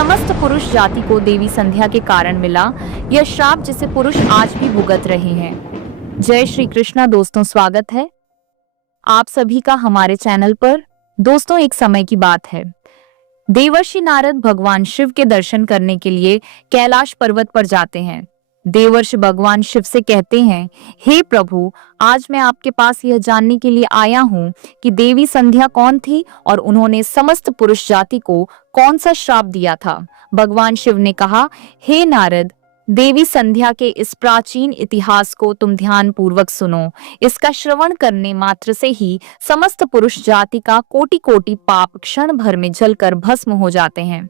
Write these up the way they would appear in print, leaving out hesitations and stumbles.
समस्त पुरुष जाति को देवी संध्या के कारण मिला यह श्राप जिसे पुरुष आज भी भुगत रहे हैं। जय श्री कृष्णा दोस्तों, स्वागत है आप सभी का हमारे चैनल पर। दोस्तों, एक समय की बात है, देवर्षि नारद भगवान शिव के दर्शन करने के लिए कैलाश पर्वत पर जाते हैं। देवर्षि भगवान शिव से कहते हैं, हे प्रभु, आज मैं आपके पास यह जानने के लिए आया हूँ कि देवी संध्या कौन थी और उन्होंने समस्त पुरुष जाति को कौन सा श्राप दिया था। भगवान शिव ने कहा, हे नारद, देवी संध्या के इस प्राचीन इतिहास को तुम ध्यान पूर्वक सुनो। इसका श्रवण करने मात्र से ही समस्त पुरुष जाति का कोटि कोटि पाप क्षण भर में जलकर भस्म हो जाते हैं।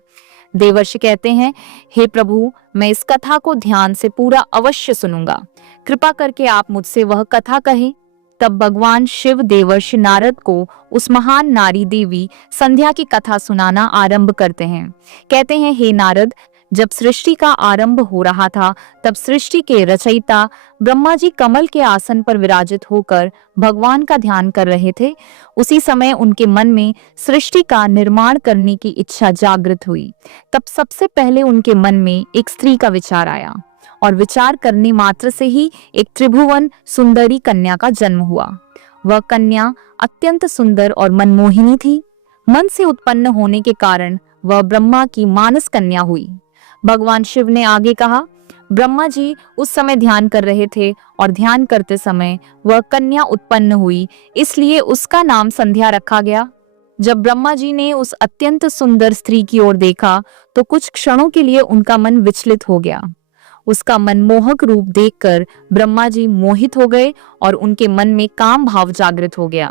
देवर्षि कहते हैं, हे प्रभु, मैं इस कथा को ध्यान से पूरा अवश्य सुनूंगा। कृपा करके आप मुझसे वह कथा कहें। तब भगवान शिव देवर्षि नारद को उस महान नारी देवी संध्या की कथा सुनाना आरंभ करते हैं। कहते हैं, हे नारद, जब सृष्टि का आरंभ हो रहा था तब सृष्टि के रचयिता ब्रह्मा जी कमल के आसन पर विराजित होकर भगवान का ध्यान कर रहे थे। उसी समय उनके मन में सृष्टि का निर्माण करने की इच्छा जागृत हुई। तब सबसे पहले उनके मन में एक स्त्री का विचार आया और विचार करने मात्र से ही एक त्रिभुवन सुंदरी कन्या का जन्म हुआ। वह कन्या अत्यंत सुंदर और मनमोहिनी थी। मन से उत्पन्न होने के कारण वह ब्रह्मा की मानस कन्या हुई। भगवान शिव ने आगे कहा, ब्रह्मा जी उस समय ध्यान कर रहे थे और ध्यान करते समय वह कन्या उत्पन्न हुई, इसलिए उसका नाम संध्या रखा गया। जब ब्रह्मा जी ने उस अत्यंत सुंदर स्त्री की ओर देखा तो कुछ क्षणों के लिए उनका मन विचलित हो गया। उसका मनमोहक रूप देखकर ब्रह्मा जी मोहित हो गए और उनके मन में काम भाव जागृत हो गया।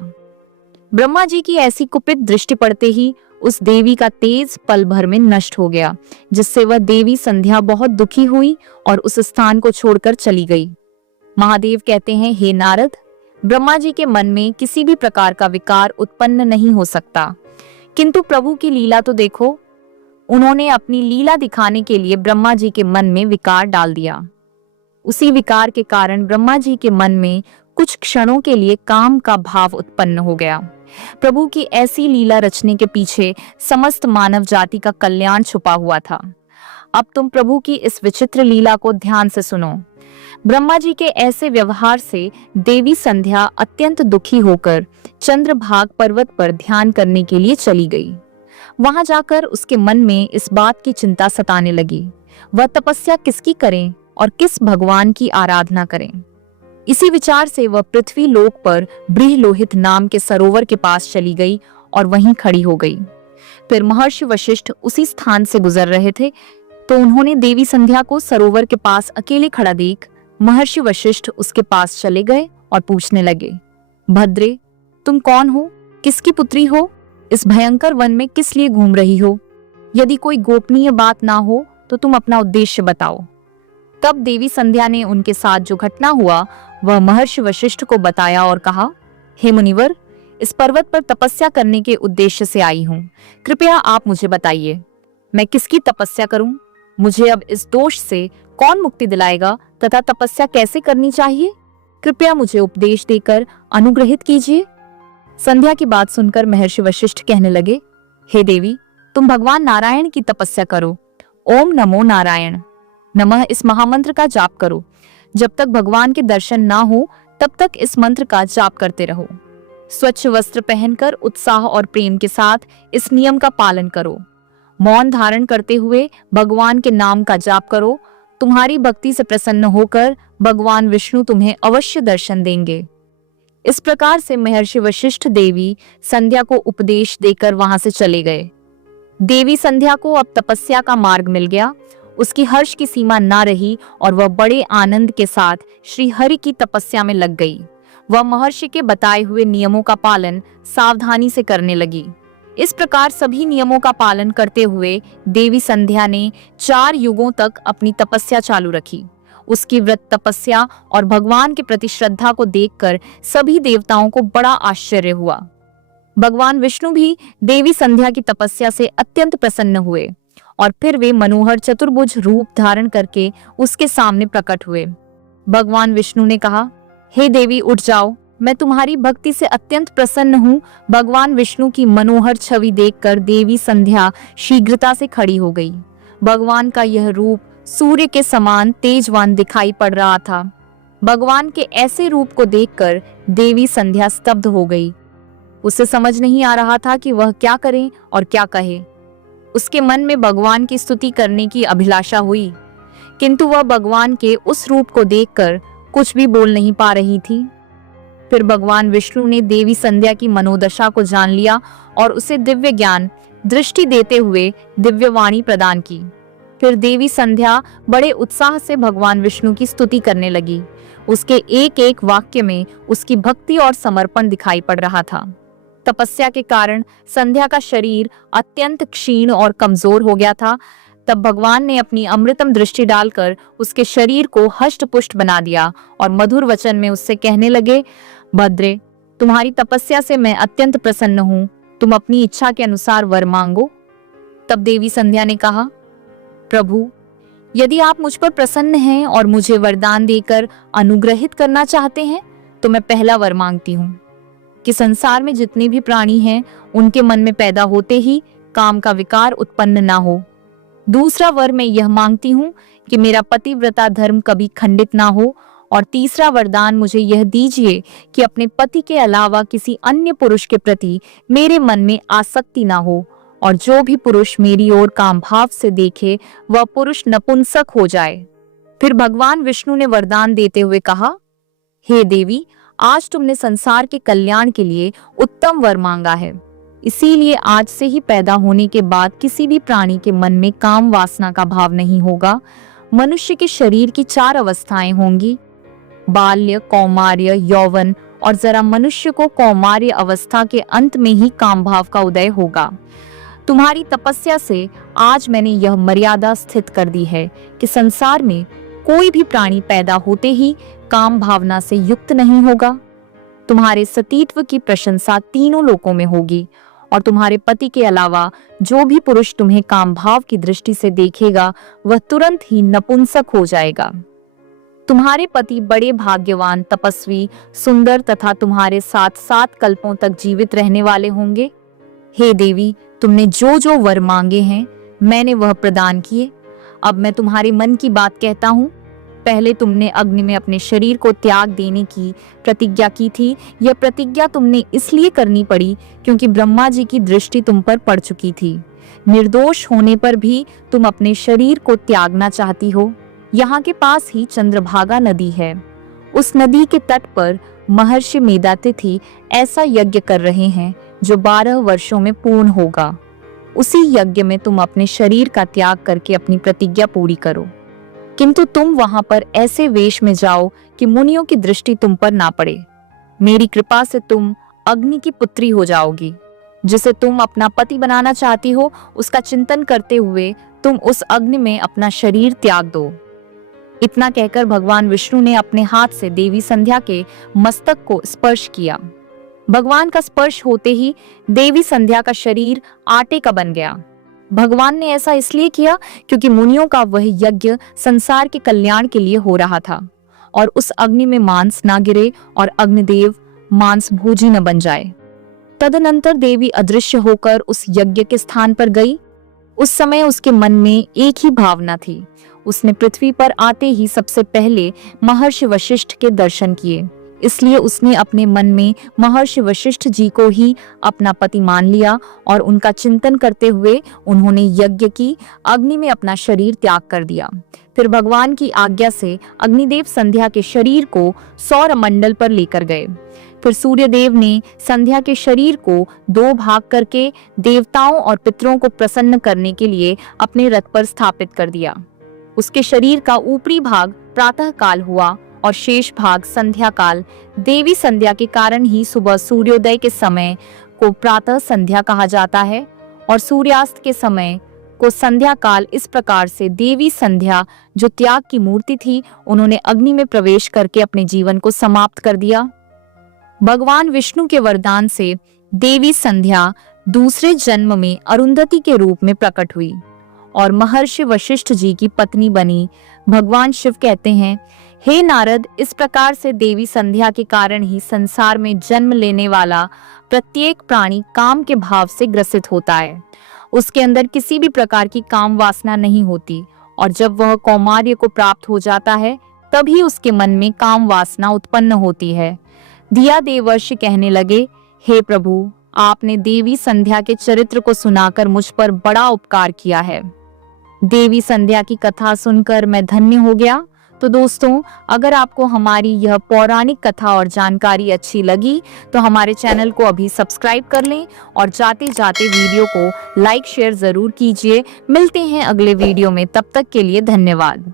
ब्रह्मा जी की ऐसी कुपित दृष्टि पड़ते ही उस देवी का तेज पल भर में नष्ट हो गया, जिससे वह देवी संध्या बहुत दुखी हुई और उस स्थान को छोड़कर चली गई। महादेव कहते हैं, हे नारद, ब्रह्मा जी के मन में किसी भी प्रकार का विकार उत्पन्न नहीं हो सकता, किंतु प्रभु की लीला तो देखो। उन्होंने अपनी लीला दिखाने के लिए ब्रह्मा जी के मन में विकार डाल दिया। उसी विकार के कारण ब्रह्मा जी के मन में कुछ क्षणों के लिए काम का भाव उत्पन्न हो गया। प्रभु की ऐसी लीला रचने के पीछे समस्त मानव जाति का कल्याण छुपा हुआ था। अब तुम प्रभु की इस विचित्र लीला को ध्यान से सुनो। ब्रह्मा जी के ऐसे व्यवहार से देवी संध्या अत्यंत दुखी होकर चंद्रभाग पर्वत पर ध्यान करने के लिए चली गई। वहां जाकर उसके मन में इस बात की चिंता सताने लगी, वह तपस्या किसकी करें और किस भगवान की आराधना करें। इसी विचार से वह पृथ्वी लोक पर बृहलोहित नाम के सरोवर के पास चली गई और वहीं खड़ी हो गई। फिर महर्षि वशिष्ठ उसी स्थान से गुजर रहे थे तो उन्होंने देवी संध्या को सरोवर के पास अकेले खड़ा देख महर्षि वशिष्ठ उसके पास चले गए और पूछने लगे, भद्रे, तुम कौन हो? किसकी पुत्री हो? इस भयंकर वन में किस लिए घूम रही हो? यदि कोई गोपनीय बात ना हो तो तुम अपना उद्देश्य बताओ। तब देवी संध्या ने उनके साथ जो घटना हुआ वह महर्षि वशिष्ठ को बताया और कहा, हे मुनिवर, इस पर्वत पर तपस्या करने के उद्देश्य से आई हूँ। कृपया आप मुझे बताइए, मैं किसकी तपस्या करूं? मुझे अब इस दोष से कौन मुक्ति दिलाएगा तथा तपस्या कैसे करनी चाहिए? कृपया मुझे उपदेश देकर अनुग्रहित कीजिए। संध्या की बात सुनकर महर्षि वशिष्ठ कहने लगे, हे देवी, तुम भगवान नारायण की तपस्या करो। ओम नमो नारायण नमः इस महामंत्र का जाप करो। जब तक भगवान के दर्शन ना हो तब तक इस मंत्र का जाप करते रहो। स्वच्छ वस्त्र पहनकर उत्साह और प्रेम के साथ इस नियम का पालन करो। मौन धारण करते हुए भगवान के नाम का जाप करो। तुम्हारी भक्ति से प्रसन्न होकर भगवान विष्णु तुम्हें अवश्य दर्शन देंगे। इस प्रकार से महर्षि वशिष्ठ देवी संध्या को उपदेश देकर वहां से चले गए। देवी संध्या को अब तपस्या का मार्ग मिल गया। उसकी हर्ष की सीमा ना रही और वह बड़े आनंद के साथ श्री हरि की तपस्या में लग गई। वह महर्षि के बताए हुए नियमों का पालन सावधानी से करने लगी। इस प्रकार सभी नियमों का पालन करते हुए देवी संध्या ने 4 युगों तक अपनी तपस्या चालू रखी। उसकी व्रत तपस्या और भगवान के प्रति श्रद्धा को देखकर सभी देवताओं को बड़ा आश्चर्य हुआ। भगवान विष्णु भी देवी संध्या की तपस्या से अत्यंत प्रसन्न हुए और फिर वे मनोहर चतुर्भुज रूप धारण करके उसके सामने प्रकट हुए। भगवान विष्णु ने कहा, हे देवी, उठ जाओ, मैं तुम्हारी भक्ति से अत्यंत प्रसन्न हूँ। भगवान विष्णु की मनोहर छवि देखकर देवी संध्या शीघ्रता से खड़ी हो गई। भगवान का यह रूप सूर्य के समान तेजवान दिखाई पड़ रहा था। भगवान के ऐसे रूप को देखकर देवी संध्या स्तब्ध हो गई। उसे समझ नहीं आ रहा था कि वह क्या करे और क्या कहे। उसके मन में भगवान की स्तुति करने की अभिलाषा हुई, किंतु वह भगवान के उस रूप को देखकर कुछ भी बोल नहीं पा रही थी। फिर भगवान विष्णु ने देवी संध्या की मनोदशा को जान लिया और उसे दिव्य ज्ञान दृष्टि देते हुए दिव्य वाणी प्रदान की। फिर देवी संध्या बड़े उत्साह से भगवान विष्णु की स्तुति करने लगी। उसके एक एक वाक्य में उसकी भक्ति और समर्पण दिखाई पड़ रहा था। तपस्या के कारण संध्या का शरीर अत्यंत क्षीण और कमजोर हो गया था। तब भगवान ने अपनी अमृतम दृष्टि डालकर उसके शरीर को हष्ट पुष्ट बना दिया और मधुर वचन में उससे कहने लगे, भद्रे, तुम्हारी तपस्या से मैं अत्यंत प्रसन्न हूँ। तुम अपनी इच्छा के अनुसार वर मांगो। तब देवी संध्या ने कहा, प्रभु, यदि आप मुझ पर प्रसन्न हैं और मुझे वरदान देकर अनुग्रहित करना चाहते हैं तो मैं पहला वर मांगती हूँ कि संसार में जितने भी प्राणी हैं उनके मन में पैदा होते ही काम का विकार उत्पन्न ना हो। दूसरा वर मैं यह मांगती हूँ कि मेरा पतिव्रता धर्म कभी खंडित ना हो। और तीसरा वरदान मुझे यह दीजिए कि अपने पति के अलावा किसी अन्य पुरुष के प्रति मेरे मन में आसक्ति ना हो, और जो भी पुरुष मेरी ओर काम भाव से देखे वह पुरुष नपुंसक हो जाए। फिर भगवान विष्णु ने वरदान देते हुए कहा, हे देवी, आज तुमने संसार के कल्याण के लिए उत्तम वर मांगा है। इसीलिए आज से ही पैदा होने के बाद किसी भी प्राणी के मन में काम वासना का भाव नहीं होगा। मनुष्य के शरीर की 4 अवस्थाएं होंगी, बाल्य, कौमार्य, यौवन, और जरा मनुष्य को कौमार्य अवस्था के अंत में ही काम भाव का उदय होगा। तुम्हारी तपस्या से आज मैंने यह मर्यादा स्थित कर दी है कि संसार में कोई भी प्राणी पैदा होते ही काम भावना से युक्त नहीं होगा। तुम्हारे सतीत्व की प्रशंसा तीनों लोकों में होगी, और तुम्हारे पति के अलावा जो भी पुरुष तुम्हें काम भाव की दृष्टि से देखेगा वह तुरंत ही नपुंसक हो जाएगा। तुम्हारे पति बड़े भाग्यवान, तपस्वी, सुंदर तथा तुम्हारे साथ 7 कल्पों तक जीवित रहने वाले होंगे। हे देवी, तुमने जो जो वर मांगे हैं मैंने वह प्रदान किए। अब मैं तुम्हारे मन की बात कहता हूँ। पहले तुमने अग्नि में अपने शरीर को त्याग देने की प्रतिज्ञा की थी। यह प्रतिज्ञा तुमने इसलिए करनी पड़ी क्योंकि ब्रह्मा जी की दृष्टि तुम पर पड़ चुकी थी। निर्दोष होने पर भी तुम अपने शरीर को त्यागना चाहती हो। यहाँ के पास ही चंद्रभागा नदी है। उस नदी के तट पर महर्षि मेधातिथि ऐसा यज्ञ कर रहे हैं जो 12 वर्षों में पूर्ण होगा। उसी यज्ञ में तुम अपने शरीर का त्याग करके अपनी प्रतिज्ञा पूरी करो, किंतु तुम वहां पर ऐसे वेश में जाओ कि मुनियों की दृष्टि तुम पर ना पड़े। मेरी कृपा से तुम अग्नि की पुत्री हो जाओगी। जिसे तुम अपना पति बनाना चाहती हो उसका चिंतन करते हुए तुम उस अग्नि में अपना शरीर त्याग दो। इतना कहकर भगवान विष्णु ने अपने हाथ से देवी संध्या के मस्तक को स्पर्श किया। भगवान का स्पर्श होते ही देवी संध्या का शरीर आटे का बन गया। भगवान ने ऐसा इसलिए किया क्योंकि मुनियों का वह यज्ञ संसार के कल्याण के लिए हो रहा था, और उस अग्नि में मांस ना गिरे और अग्निदेव मांस भोजी न बन जाए। तदनंतर देवी अदृश्य होकर उस यज्ञ के स्थान पर गई। उस समय उसके मन में एक ही भावना थी। उसने पृथ्वी पर आते ही सबसे पहले महर्षि वशिष्ठ के दर्शन किए। इसलिए उसने अपने मन में महर्षि वशिष्ठ जी को ही अपना पति मान लिया, और उनका चिंतन करते हुए उन्होंने यज्ञ की अग्नि में अपना शरीर त्याग कर दिया। फिर भगवान की आज्ञा से अग्निदेव संध्या के शरीर को सौर मंडल पर लेकर गए। फिर सूर्यदेव ने संध्या के शरीर को 2 भाग करके देवताओं और पितरों को प्रसन्न करने के लिए अपने रथ पर स्थापित कर दिया। उसके शरीर का ऊपरी भाग प्रातः काल हुआ और शेष भाग संध्या काल। देवी संध्या के कारण ही सुबह सूर्योदय के समय को प्रातः संध्या कहा जाता है, और सूर्यास्त के समय को संध्या काल। इस प्रकार से देवी संध्या जो त्याग की मूर्ति थी, उन्होंने अग्नि में प्रवेश करके अपने जीवन को समाप्त कर दिया। भगवान विष्णु के वरदान से देवी संध्या दूसरे जन्म में अरुंधति के रूप में प्रकट हुई और महर्षि वशिष्ठ जी की पत्नी बनी। भगवान शिव कहते हैं, हे नारद, इस प्रकार से देवी संध्या के कारण ही संसार में जन्म लेने वाला प्रत्येक प्राणी काम के भाव से ग्रसित होता है, उसके अंदर किसी भी प्रकार की काम वासना नहीं होती, और जब वह कौमार्य को प्राप्त हो जाता है तभी उसके मन में काम वासना उत्पन्न होती है। दिया देवर्षि कहने लगे, हे प्रभु, आपने देवी संध्या के चरित्र को सुनाकर मुझ पर बड़ा उपकार किया है। देवी संध्या की कथा सुनकर मैं धन्य हो गया। तो दोस्तों, अगर आपको हमारी यह पौराणिक कथा और जानकारी अच्छी लगी तो हमारे चैनल को अभी सब्सक्राइब कर लें और जाते जाते वीडियो को लाइक शेयर जरूर कीजिए। मिलते हैं अगले वीडियो में, तब तक के लिए धन्यवाद।